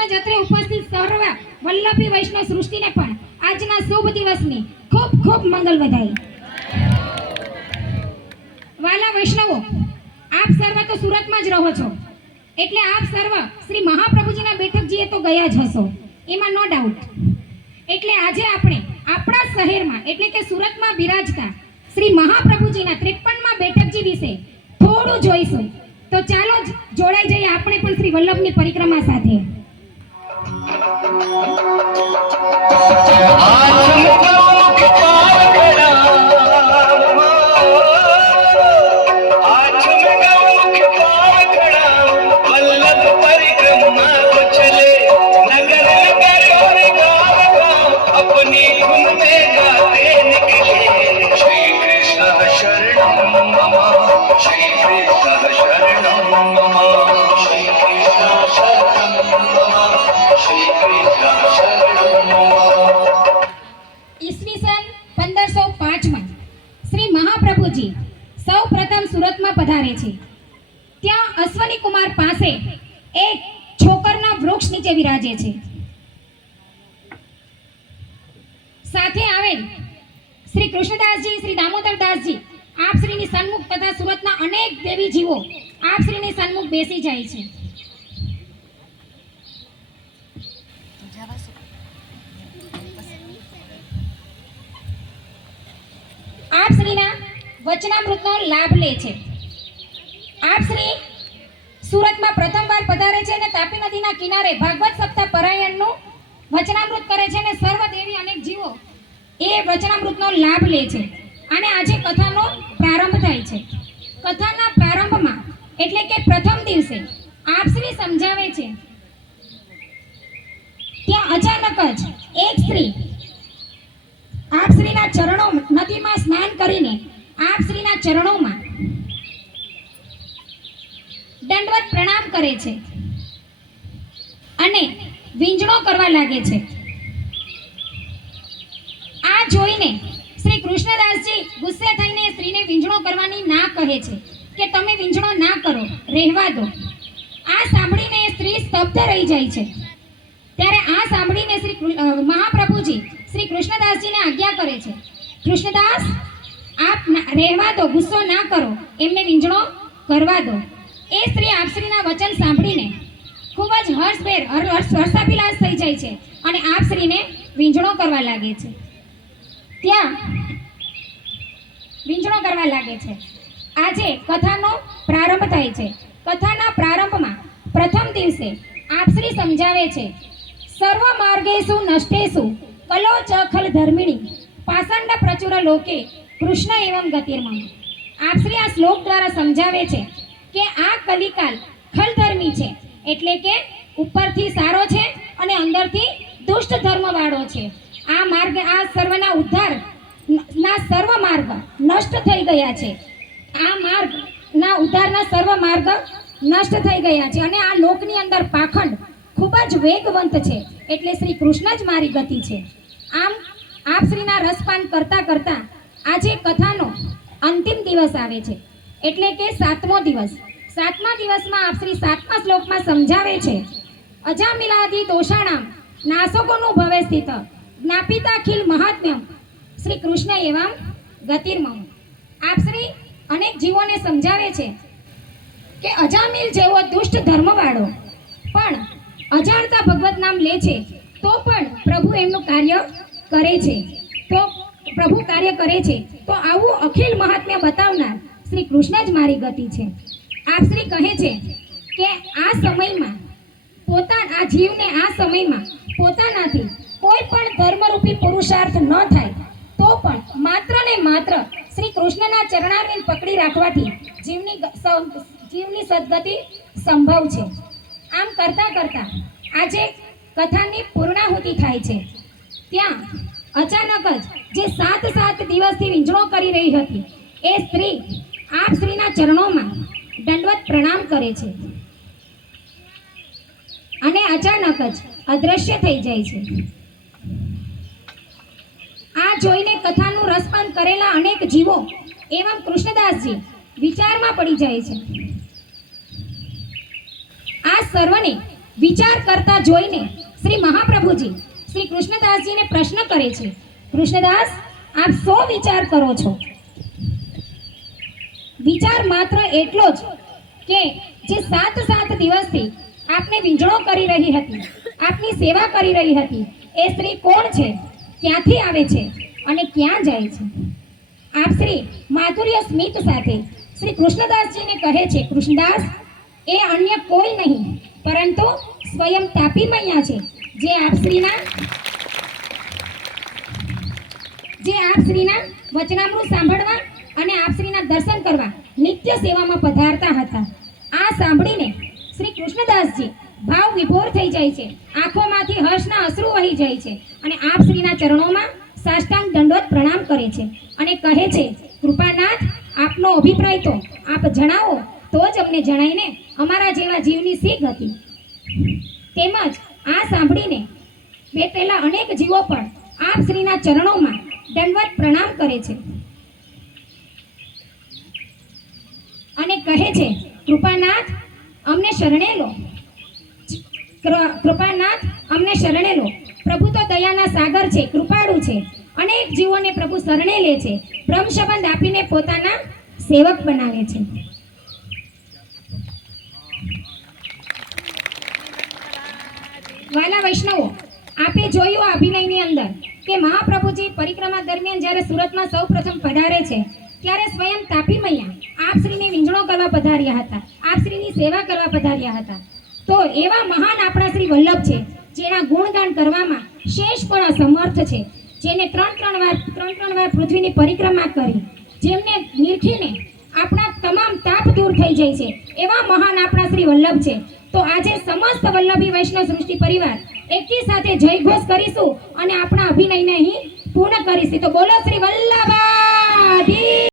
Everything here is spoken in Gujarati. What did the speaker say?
તેમજ અત્રે ઉપસ્થિત સર્વ, વલ્લભી વૈષ્ણવ સૃષ્ટિને પણ આજના શુભ દિવસની ખૂબ ખૂબ મંગલ વધાઈ વાલા વૈષ્ણવો, આપ સર્વ તો સુરતમાં જ રહો છો. એટલે આપ સર્વ શ્રી મહાપ્રભુજીના બેઠકજીએ તો ગયા જ હશો. એમાં નો ડાઉટ એટલે આજે આપણે આપણા શહેરમાં, એટલે કે સુરતમાં બિરાજતા શ્રી મહાપ્રભુજીના ત્રેપનમાં બેઠકજી વિશે થોડું જોઈશું. તો ચાલો જોડાઈ જઈએ આપણે પણ શ્રી વલ્લભની પરિક્રમા સાથે. ઈસવીસન પંદરસો પાંચમાં શ્રી મહાપ્રભુજી સૌ સુરતમાં પધારે છે. ત્યાં અશ્વની કુમાર પાસે એક છોકરના વૃક્ષ નીચે વિરાજે છે. સાથે આવેલ શ્રી કૃષ્ણદાસજી, શ્રી દામોદરદાસજી આપ શ્રીની સન્મુખ તથા સુરતના અનેક દેવી જીવો આપ શ્રીની સન્મુખ બેસી જાય છે. આપ શ્રીના વચનામૃતનો લાભ લે છે. આપ શ્રી સુરતમાં પ્રથમવાર પધારે છે અને તાપી નદીના કિનારે ભાગવત સપ્તાહ પરાયણનું વચનામૃત કરે છે અને સર્વ દેવી અનેક જીવો એ વચનામૃતનો લાભ લે છે. અને આજે કથાનો પ્રારંભ થાય છે. કથાના પ્રારંભમાં એટલે કે પ્રથમ દિવસે આપ શ્રી સમજાવે છે. ત્યાં અચાનક જ એક સ્ત્રી આપશ્રીના ચરણો નદીમાં સ્નાન કરીને આપશ્રીના ચરણોમાં દંડવત પ્રણામ કરે છે અને વીંજણો કરવા લાગે છે. આ જોઈને કૃષ્ણદાસજી ગુસ્સે થઈને સ્ત્રીને વીંજણો કરવાની ના કહે છે કે તમે વીંજણો ના કરો, રહેવા દો. આ સાંભળીને સ્ત્રી સ્તબ્ધ રહી જાય છે. ત્યારે આ સાંભળીને શ્રી મહાપ્રભુજી શ્રી કૃષ્ણદાસજીને આજ્ઞા કરે છે, કૃષ્ણદાસ, આપ રહેવા દો, ગુસ્સો ના કરો, એમને વીંજણો કરવા દો. એ સ્ત્રી આપશ્રીના વચન સાંભળીને ખૂબ જ હર્ષભેર, હર્ષ- હર્ષાભિલાષ થઈ જાય છે અને આપશ્રીને વીંજણો કરવા લાગે છે. ત્યાં વીંજણો કરવા લાગે છે. આજે કથાનો પ્રારંભ થાય છે. કથાના પ્રારંભમાં પ્રથમ દિવસે આપશ્રી સમજાવે છે, સર્વ માર્ગેશુ નષ્ટેશુ કલો ચખલ ધર્મિણી પાષંડ પ્રચુર લોકે કૃષ્ણ એવમ ગતિર્મમ. આપશ્રી આ શ્લોક દ્વારા સમજાવે છે કે આ કલિકાલ ખલધર્મી છે, એટલે કે ઉપરથી સારો છે અને અંદરથી દુષ્ટ ધર્મવાળો છે. આ માર્ગ આ સર્વના ઉદ્ધાર ના સર્વ માર્ગ નષ્ટ થઈ ગયા છે. આ માર્ગ ના ઉદ્ધારના સર્વ માર્ગ નષ્ટ થઈ ગયા છે અને આ લોકની અંદર પાખંડ ખૂબ જ વેગવંત છે. એટલે શ્રી કૃષ્ણ જ મારી ગતિ છે. આમ આપ શ્રીના રસપાન કરતા કરતા આજે કથાનો અંતિમ દિવસ આવે છે. એટલે કે સાતમો દિવસ. સાતમા દિવસમાં આપ શ્રી સાતમા શ્લોકમાં સમજાવે છે. અજામિલાદી દોષાણામ નાશકોનું ભવે સ્થિત. જ્ઞાપિતાખિલ મહાત્મ્યમ. શ્રી કૃષ્ણ એવમ ગતિર્મમ. આપ શ્રી અનેક જીવોને સમજાવે છે કે અજામિલ જેવો દુષ્ટ ધર્મવાળો પણ અજાણતા ભગવત નામ લે છે, તો પણ પ્રભુ એમનું કાર્ય કરે છે. તો પ્રભુ કાર્ય કરે છે. તો આવું અખિલ મહાત્મ્ય બતાવનાર શ્રી કૃષ્ણ જ મારી ગતિ છે. આપ શ્રી કહે છે કે આ સમયમાં પોતા, આ જીવને આ સમયમાં પોતાનાથી કોઈ પણ ધર્મરૂપી પુરુષાર્થ ન થાય, તો પણ માત્ર ને માત્ર શ્રી કૃષ્ણના ચરણારવિંદ પકડી રાખવાથી જીવની જીવની સદગતિ સંભવ છે. આમ કરતાં કરતાં આજે કથાની પૂર્ણાહુતિ થાય છે. ત્યાં અચાનક જ જે સાત સાત દિવસથી વિંજણો કરી રહી હતી, એ સ્ત્રી આપ શ્રીના ચરણોમાં દંડવત પ્રણામ કરે છે. અને અચાનક જ અદ્રશ્ય થઈ જાય છે. જોઈને કથાનું રસપાન કરેલા અનેક જીવો એવમ કૃષ્ણદાસજી વિચારમાં પડી જાય છે. આ સર્વને વિચાર કરતા જોઈને શ્રી મહાપ્રભુજી શ્રી કૃષ્ણદાસજીને પ્રશ્ન કરે છે, કૃષ્ણદાસ, આપ શો વિચાર કરો છો? વિચાર માત્ર એટલો જ કે જે સાત સાત દિવસથી આપને વીંઝણો કરી રહી હતી, આપની સેવા કરી રહી હતી, એ સ્ત્રી કોણ છે? ક્યાંથી આવે છે? અને ક્યાં જાય છે? આપ શ્રી માધુર્ય સ્મિત સાથે શ્રી કૃષ્ણદાસજીને કહે છે, કૃષ્ણદાસ, એ અન્ય કોઈ નહીં, પરંતુ સ્વયં તાપી મૈયા છે. જે આપ શ્રીના જે આપ શ્રીના વચનામૃત સાંભળવા અને આપ શ્રીના દર્શન કરવા નિત્ય સેવામાં પધારતા હતા. આ સાંભળીને શ્રી કૃષ્ણદાસજી ભાવ વિભોર થઈ જાય છે. આંખોમાંથી હર્ષના અશ્રુ વહી જાય છે અને આપ શ્રીના ચરણોમાં સાષ્ટાંગ દંડોત પ્રણામ કરે છે અને કહે છે, કૃપાનાથ, આપનો અભિપ્રાય તો આપ જણાવો. તો જ અમને જણાઈને અમારા જેવા જીવની શીખ હતી. તેમજ આ સાંભળીને બેઠેલા અનેક જીવો પણ આપ શ્રીના ચરણોમાં દંડવત પ્રણામ કરે છે. અને કહે છે, કૃપાનાથ, અમને શરણે લો. કૃપાનાથ, અમને શરણે લો. દયાના સાગર છે, કૃપાળુ છે. અનેક જીવોને પ્રભુ શરણે લે છે. બ્રહ્મ સંબંધ આપીને પોતાના સેવક બનાવે છે. વાલા વૈષ્ણવો, આપે જોયું અભિનયની અંદર કે મહાપ્રભુજી પરિક્રમા દરમિયાન જ્યારે સુરતમાં સૌ પ્રથમ પધારે છે, ત્યારે સ્વયં તાપી મૈયા આપશ્રીની વિંજણો કરવા પધાર્યા હતા. આપશ્રીની સેવા કરવા પધાર્યા હતા. તો એવા મહાન આપણા શ્રી વલ્લભ છે જેના ગુણગાન કરવામાં શેષ પણ અસમર્થ છે. જેને ત્રણ ત્રણ વાર, ત્રણ ત્રણ વાર પૃથ્વીની પરિક્રમા કરી, જેમને નિરખીને આપણા તમામ તાપ દૂર થઈ જાય છે. એવા મહાન આપણા શ્રી વલ્લભ છે. તો આજે સમસ્ત વલ્લભી વૈષ્ણવ સૃષ્ટિ પરિવાર એકી સાથે જયઘોષ કરીશું અને આપણા અભિનયને અહીં પૂર્ણ કરીશું. તો બોલો શ્રી વલ્લભ